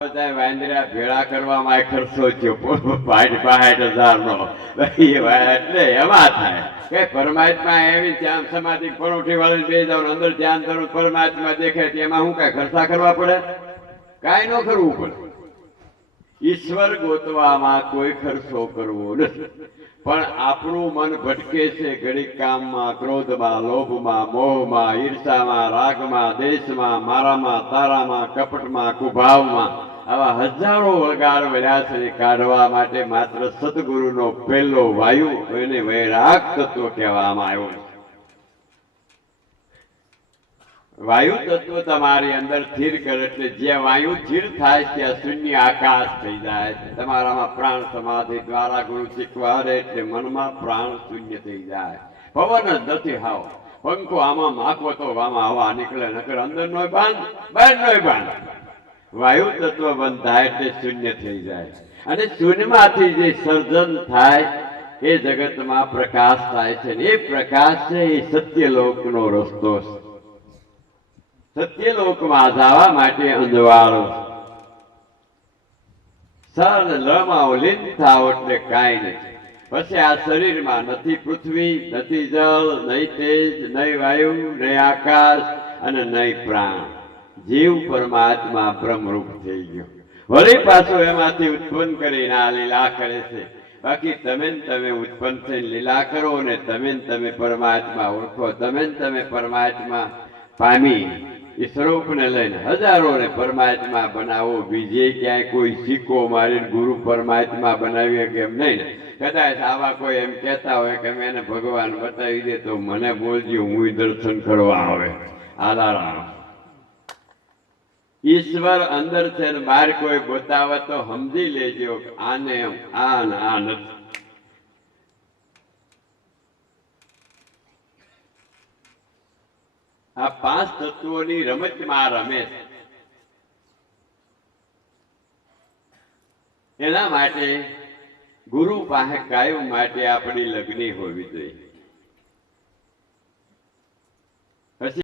બધા વાંદરા ભેળા કરવામાં ખર્ચો થયો 65,000 નો એટલે એમાં થાય કે પરમાત્મા એવી ત્યાં સમાધિ પરોઠી વાળી બે જાવ અંદર ધ્યાન ધરું પરમાત્મા દેખાય એમાં હું કઈ ખર્ચા કરવા પડે? કાંઈ ન કરવું પડે. ઈશ્વર ગોતવામાં કોઈ ખર્ચો કરવો નથી, પણ આપણું મન ભટકે છે ઘડીક કામમાં, ક્રોધમાં, લોભમાં, મોહમાં, ઈર્ષામાં, રાગમાં, દેશમાં, મારામાં, તારામાં, કપટમાં, કુભાવમાં આવા હજારો વગાર વળ્યા છે. કાઢવા માટે માત્ર સદગુરુનો પહેલો વાયુ એને વૈરાગ તત્વ કહેવામાં આવ્યો છે. વાયુ તત્વ તમારી અંદર સ્થિર કરે એટલે જ્યાં વાયુ સ્થિર થાય ત્યાં શૂન્ય આકાશ થઈ જાય. તમારામાં પ્રાણ સમાધિ દ્વારા ગુરુ શીખવાડે એટલે મનમાં પ્રાણ શૂન્ય થઈ જાય. પવન જ નથી હાવ. પંખો આમાં માખો તો આમાં હવા નીકળે, નકર અંદર નો બાંધ બહાર નો બાંધ. વાયુ તત્વ બંધ થાય એટલે શૂન્ય થઈ જાય અને શૂન્યમાંથી જે સર્જન થાય એ જગતમાં પ્રકાશ થાય છે. એ પ્રકાશ છે એ સત્યલોકનો રસ્તો છે. સત્યલોકમાં જવા માટે અંજવાળો સર લમાં લીન થાવ એટલે કાંઈ નથી. પછી આ શરીરમાં નથી પૃથ્વી, નથી જળ, નહીં તેજ, નહીં વાયુ, નહીં આકાશ અને નહીં પ્રાણ. જીવ પરમાત્મા બ્રહ્મરૂપ થઈ ગયો. વળી પાછો એમાંથી ઉત્પન્ન કરીને આ લીલા કરે છે. બાકી તમે ઉત્પન્ન થઈને લીલા કરો ને તમે પરમાત્મા ઓળખો, તમે પરમાત્મા પામી એ સ્વરૂપને લઈને હજારોને પરમાત્મા બનાવો. બીજે ક્યાંય કોઈ સિક્કો મારીને ગુરુ પરમાત્મા બનાવીએ કે એમ નહીં ને. કદાચ આવા કોઈ એમ કહેતા હોય કે મેં એને ભગવાન બતાવી દે તો મને બોલજો, હું દર્શન કરવા આવે. આલારામ. ઈશ્વર અંદર છે ને બહાર કોઈ બતાવે તો સમજી લેજો આને આ નથી. આ પાંચ તત્વોની રમતમાં રમે છે. એના માટે ગુરુ પાસે કાયમ માટે આપણી લગ્ની હોવી જોઈએ.